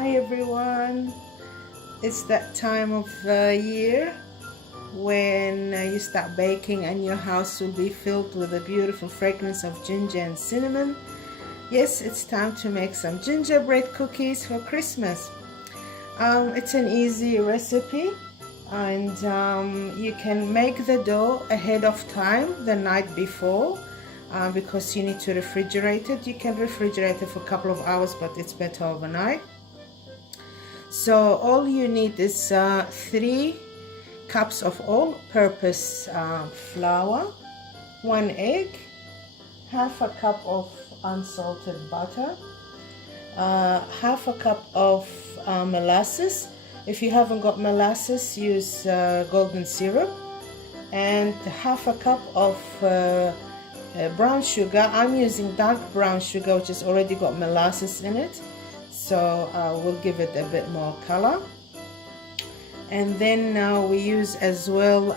Hi everyone, it's that time of the year when you start baking and your house will be filled with the beautiful fragrance of ginger and cinnamon. Yes, it's time to make some gingerbread cookies for Christmas. It's an easy recipe, and you can make the dough ahead of time the night before because you need to refrigerate it. You can refrigerate it for a couple of hours, but it's better overnight. So all you need is 3 cups of all-purpose flour, 1 egg, half a cup of unsalted butter, half a cup of molasses. If you haven't got molasses, use golden syrup, and half a cup of brown sugar. I'm using dark brown sugar, which has already got molasses in it, so we'll give it a bit more color. And then we use as well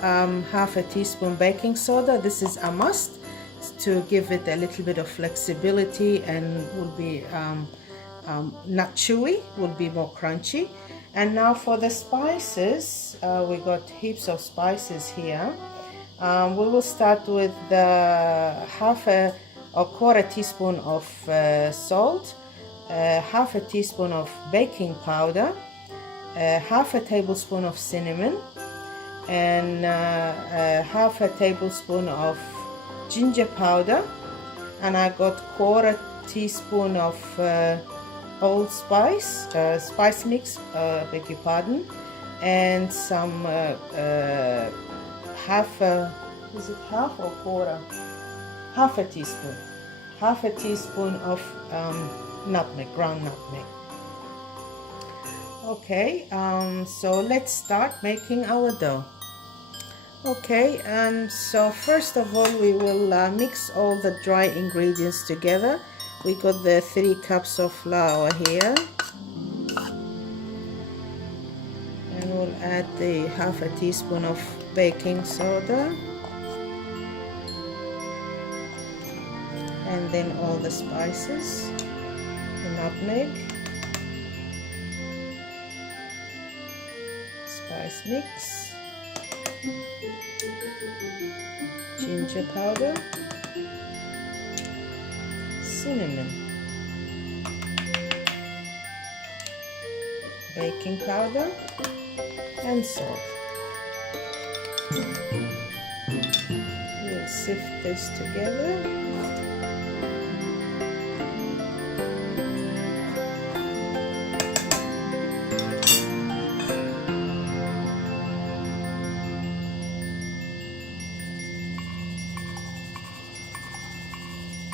half a teaspoon baking soda. This is a must to give it a little bit of flexibility and will be not chewy, will be more crunchy. And now for the spices, we got heaps of spices here. We will start with half a quarter teaspoon of salt, half a teaspoon of baking powder, half a tablespoon of cinnamon, and half a tablespoon of ginger powder, and I got quarter teaspoon of allspice spice mix, beg your pardon, and some half a teaspoon of nutmeg, ground nutmeg. Okay, so let's start making our dough. Okay, so first of all we will mix all the dry ingredients together. We got the 3 cups of flour here, and we'll add the half a teaspoon of baking soda, and then all the spices, the nutmeg, spice mix, ginger powder, cinnamon, baking powder, and salt. We'll sift this together.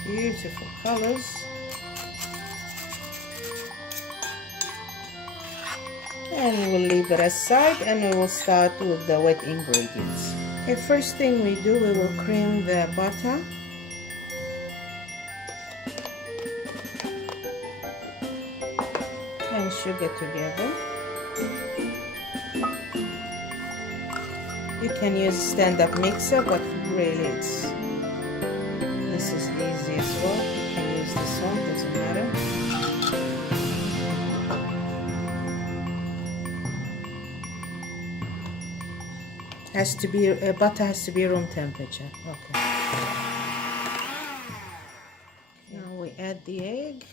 Beautiful colors. And we'll leave it aside, and we will start with the wet ingredients. Okay, first thing we do, we will cream the butter. And sugar together. You can use a stand-up mixer, but really this is easy as well. You can use this one, doesn't matter. Butter has to be room temperature. Okay. Now we add the egg.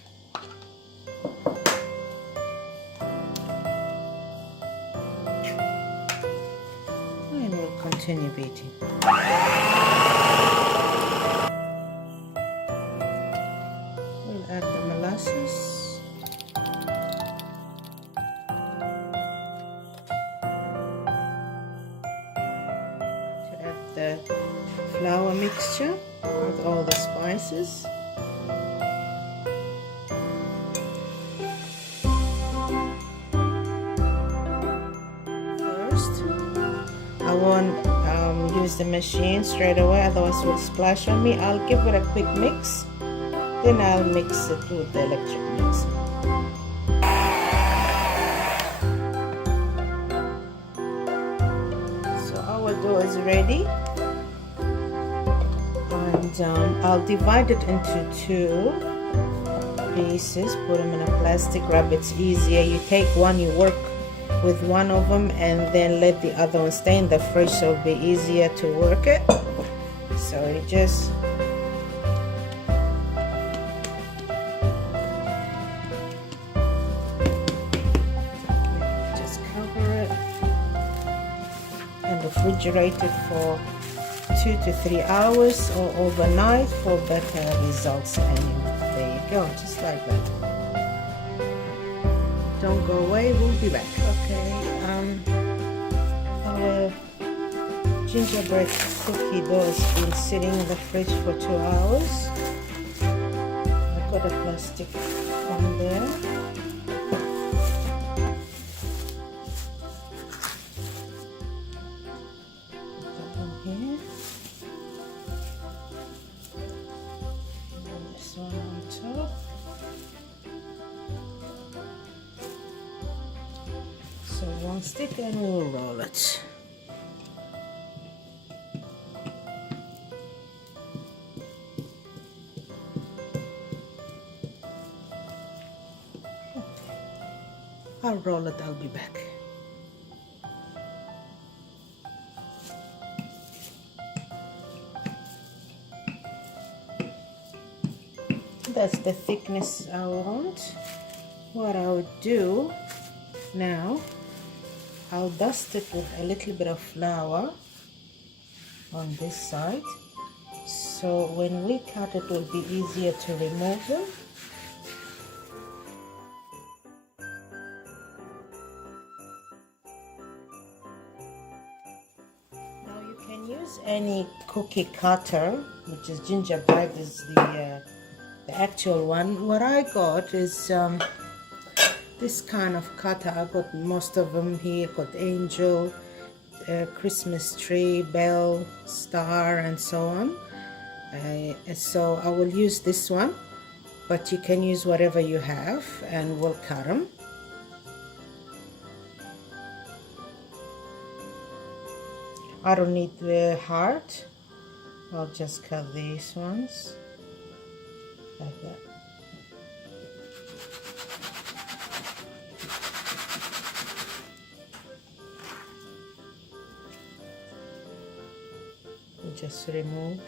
And we'll continue beating. Add the molasses, to add the flour mixture with all the spices. First, I won't use the machine straight away, otherwise it will splash on me. I'll give it a quick mix. Then I'll mix it with the electric mixer. So our dough is ready, and I'll divide it into 2. pieces, put them in a plastic wrap. It's easier. You take one, you work with one of them, and then let the other one stay in the fridge, so it'll be easier to work it. So you just cover it and refrigerate it for 2 to 3 hours or overnight for better results. Anyway, there you go, just like that. Don't go away, we'll be back. Okay, our gingerbread cookie dough has been sitting in the fridge for 2 hours. I've got a plastic one there. That one here. And this one on top. So one stick and we'll roll it. I'll roll it, I'll be back. That's the thickness I want. What I'll do now, I'll dust it with a little bit of flour on this side, so when we cut it will be easier to remove them. Now you can use any cookie cutter, which is Gingerbread is the actual one. What I got is this kind of cutter. I got most of them here. Got angel, Christmas tree, bell, star, and so on. So I will use this one, but you can use whatever you have, and we'll cut them. I don't need the heart. I'll just cut these ones like that. Just remove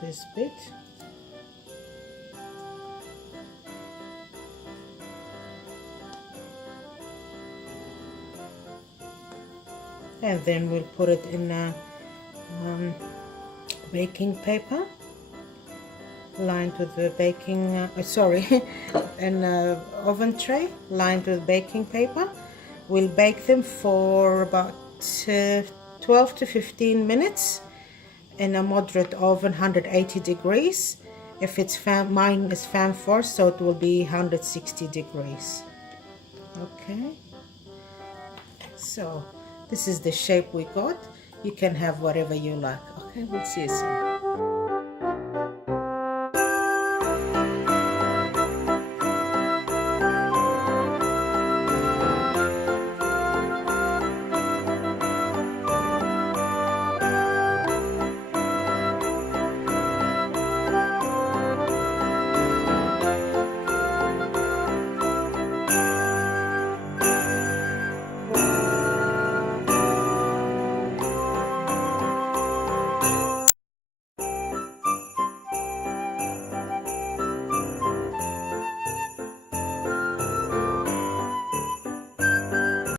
this bit. And then we'll put it in a baking paper lined with the baking, an oven tray lined with baking paper. We'll bake them for about 12 to 15 minutes in a moderate oven, 180 degrees. If it's mine is fan forced, so it will be 160 degrees. Okay, so this is the shape we got. You can have whatever you like. Okay, we'll see you soon.